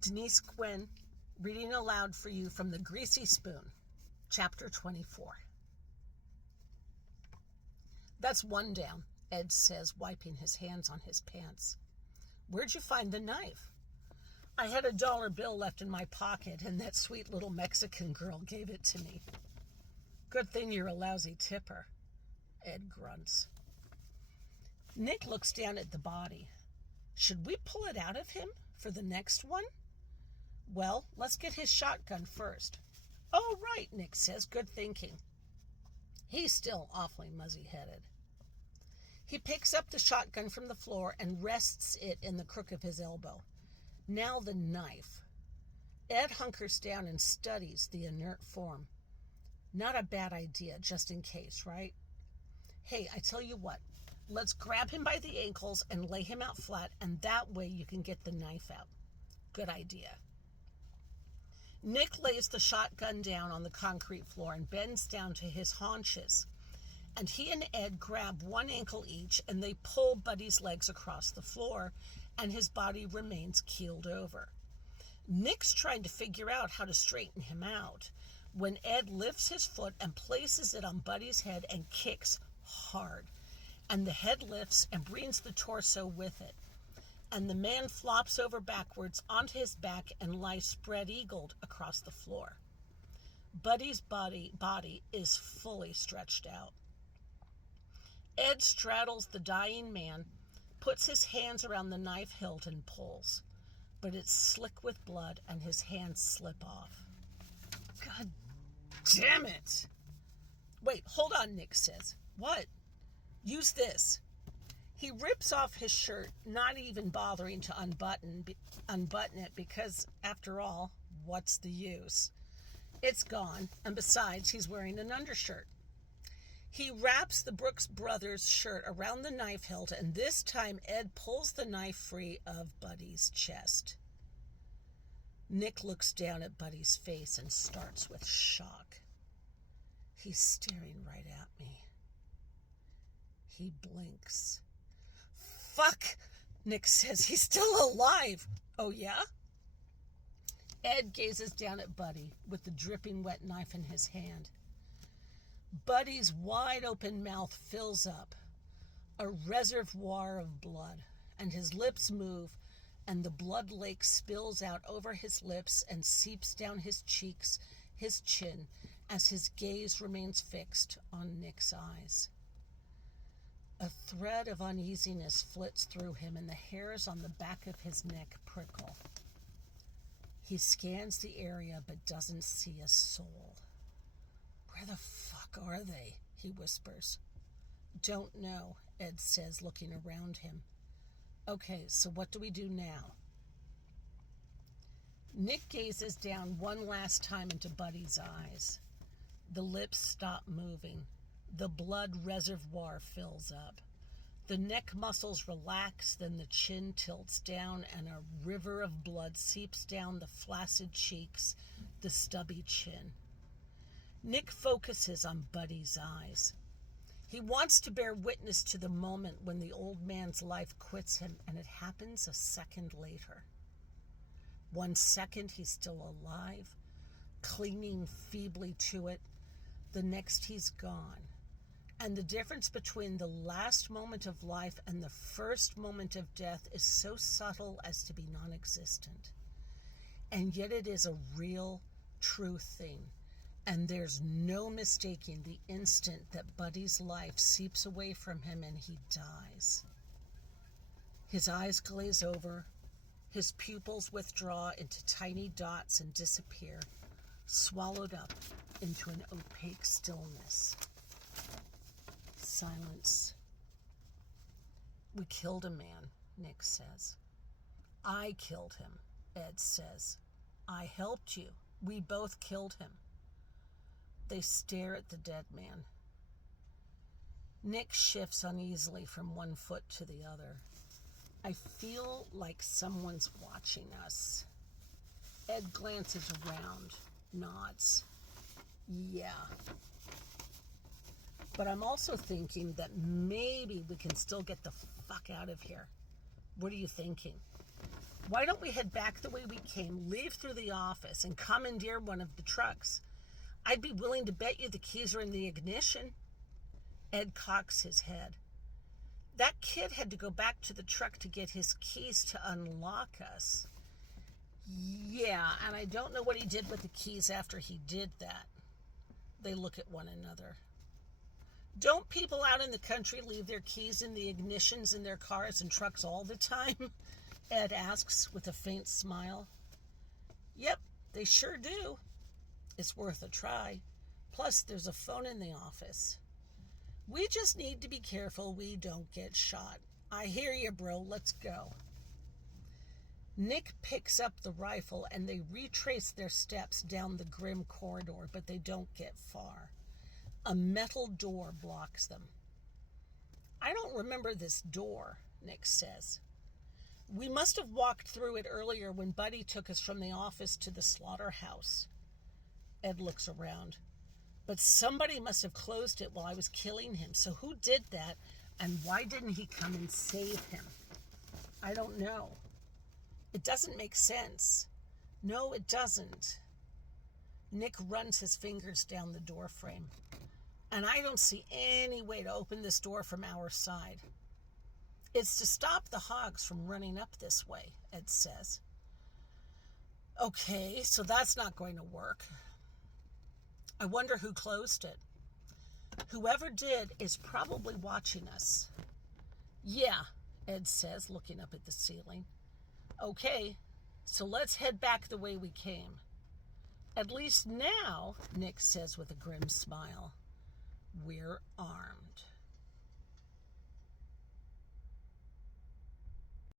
Denise Quinn, reading aloud for you from the Greasy Spoon, Chapter 24. That's one down, Ed says, wiping his hands on his pants. Where'd you find the knife? I had a dollar bill left in my pocket, and that sweet little Mexican girl gave it to me. Good thing you're a lousy tipper, Ed grunts. Nick looks down at the body. Should we pull it out of him for the next one? Well, let's get his shotgun first. Oh, right, Nick says. Good thinking. He's still awfully muzzy-headed. He picks up the shotgun from the floor and rests it in the crook of his elbow. Now the knife. Ed hunkers down and studies the inert form. Not a bad idea, just in case, right? Hey, I tell you what. Let's grab him by the ankles and lay him out flat, and that way you can get the knife out. Good idea. Nick lays the shotgun down on the concrete floor and bends down to his haunches. And he and Ed grab one ankle each, and they pull Buddy's legs across the floor, and his body remains keeled over. Nick's trying to figure out how to straighten him out when Ed lifts his foot and places it on Buddy's head and kicks hard. And the head lifts and brings the torso with it. And the man flops over backwards onto his back and lies spread-eagled across the floor. Buddy's body is fully stretched out. Ed straddles the dying man, puts his hands around the knife hilt and pulls. But it's slick with blood and his hands slip off. God damn it! Wait, hold on, Nick says. What? Use this. He rips off his shirt, not even bothering to unbutton it because, after all, what's the use? It's gone, and besides, he's wearing an undershirt. He wraps the Brooks Brothers shirt around the knife hilt, and this time Ed pulls the knife free of Buddy's chest. Nick looks down at Buddy's face and starts with shock. He's staring right at me. He blinks. Fuck, Nick says. He's still alive. Oh, yeah? Ed gazes down at Buddy with the dripping wet knife in his hand. Buddy's wide open mouth fills up, a reservoir of blood, and his lips move, and the blood lake spills out over his lips and seeps down his cheeks, his chin, as his gaze remains fixed on Nick's eyes. A thread of uneasiness flits through him, and the hairs on the back of his neck prickle. He scans the area but doesn't see a soul. Where the fuck are they? He whispers. Don't know, Ed says, looking around him. Okay, so what do we do now? Nick gazes down one last time into Buddy's eyes. The lips stop moving. The blood reservoir fills up. The neck muscles relax, then the chin tilts down, and a river of blood seeps down the flaccid cheeks, the stubby chin. Nick focuses on Buddy's eyes. He wants to bear witness to the moment when the old man's life quits him, and it happens a second later. 1 second he's still alive, clinging feebly to it. The next he's gone. And the difference between the last moment of life and the first moment of death is so subtle as to be non-existent. And yet it is a real, true thing. And there's no mistaking the instant that Buddy's life seeps away from him and he dies. His eyes glaze over, his pupils withdraw into tiny dots and disappear, swallowed up into an opaque stillness. Silence. We killed a man, Nick says. I killed him, Ed says. I helped you. We both killed him. They stare at the dead man. Nick shifts uneasily from one foot to the other. I feel like someone's watching us. Ed glances around, nods. Yeah. But I'm also thinking that maybe we can still get the fuck out of here. What are you thinking? Why don't we head back the way we came, leave through the office, and commandeer one of the trucks? I'd be willing to bet you the keys are in the ignition. Ed cocks his head. That kid had to go back to the truck to get his keys to unlock us. Yeah, and I don't know what he did with the keys after he did that. They look at one another. Don't people out in the country leave their keys in the ignitions in their cars and trucks all the time? Ed asks with a faint smile. Yep, they sure do. It's worth a try. Plus, there's a phone in the office. We just need to be careful we don't get shot. I hear you, bro. Let's go. Nick picks up the rifle and they retrace their steps down the grim corridor, but they don't get far. A metal door blocks them. I don't remember this door, Nick says. We must have walked through it earlier when Buddy took us from the office to the slaughterhouse. Ed looks around. But somebody must have closed it while I was killing him. So who did that, and why didn't he come and save him? I don't know. It doesn't make sense. No, it doesn't. Nick runs his fingers down the door frame. And I don't see any way to open this door from our side. It's to stop the hogs from running up this way, Ed says. Okay, so that's not going to work. I wonder who closed it. Whoever did is probably watching us. Yeah, Ed says, looking up at the ceiling. Okay, so let's head back the way we came. At least now, Nick says with a grim smile, we're armed.